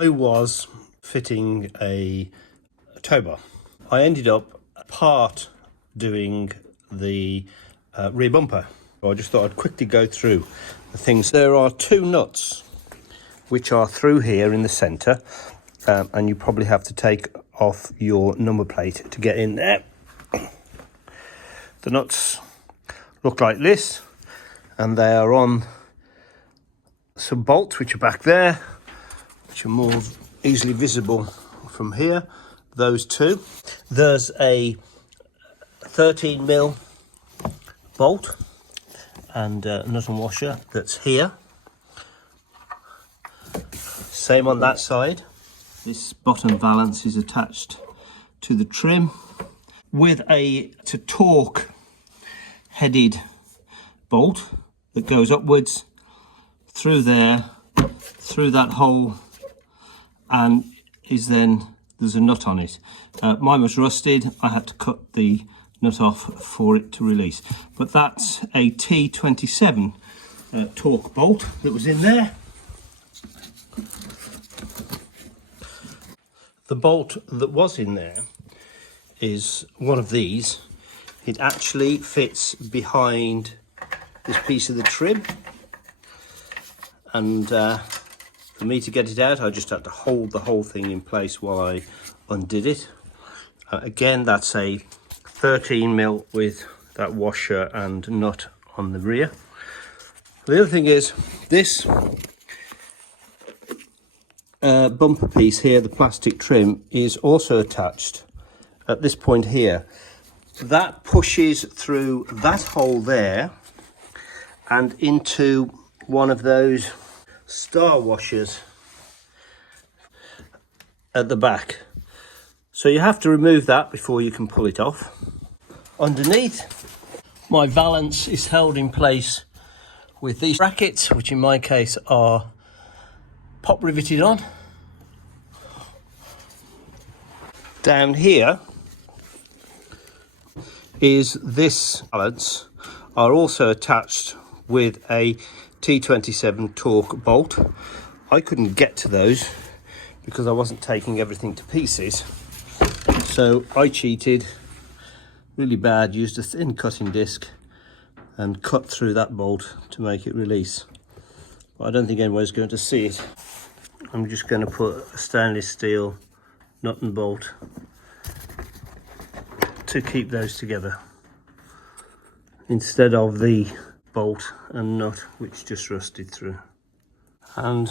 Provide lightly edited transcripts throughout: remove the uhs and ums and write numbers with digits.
I was fitting a tow bar. I ended up part doing the rear bumper. So I just thought I'd quickly go through the things. There are two nuts which are through here in the centre, and you probably have to take off your number plate to get in there. The nuts look like this, and they are on some bolts which are back there, which are more easily visible from here. Those two. There's a 13mm bolt and nut and washer that's here. Same on that side. This bottom valance is attached to the trim with a torque headed bolt that goes upwards through there, through that hole, and there's a nut on it. Mine was rusted. I had to cut the nut off for it to release. But that's a T27 torque bolt that was in there. The bolt that was in there is one of these. It actually fits behind this piece of the trim, and for me to get it out, I just had to hold the whole thing in place while I undid it. Again, that's a 13mm with that washer and nut on the rear. The other thing is this bumper piece here, the plastic trim, is also attached at this point here. That pushes through that hole there and into one of those star washers at the back. So you have to remove that before you can pull it off. Underneath, my valance is held in place with these brackets, which in my case are pop riveted on. Down here is this valance, are also attached with a T27 torque bolt. I couldn't get to those because I wasn't taking everything to pieces, so I cheated really bad, used a thin cutting disc and cut through that bolt to make it release. But I don't think anyone's going to see it. I'm just going to put a stainless steel nut and bolt to keep those together instead of the bolt and nut which just rusted through. And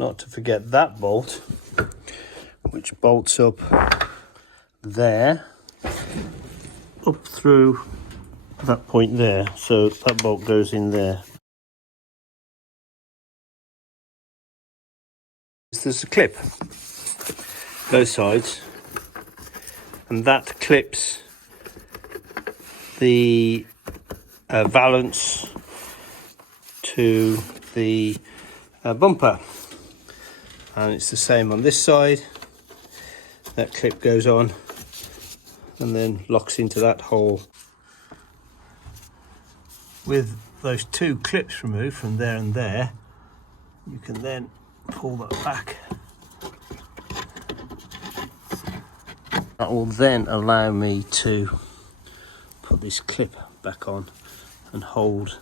not to forget that bolt which bolts up there, up through that point there, so that bolt goes in there. There's a clip both sides, and that clips the valance to the bumper, and it's the same on this side. That clip goes on and then locks into that hole. With those two clips removed from there and there, you can then pull that back. That will then allow me to put this clip back on and hold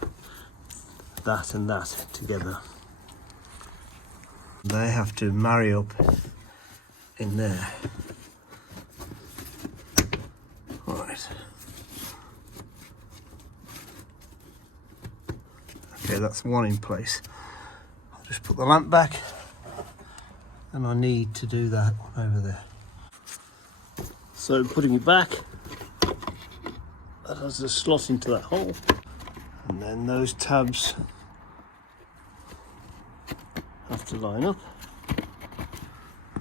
that and that together. They have to marry up in there. Right. Okay, that's one in place. I'll just put the lamp back, and I need to do that one over there. So putting it back, that has a slot into that hole, and then those tabs have to line up,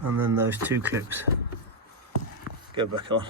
and then those two clips go back on.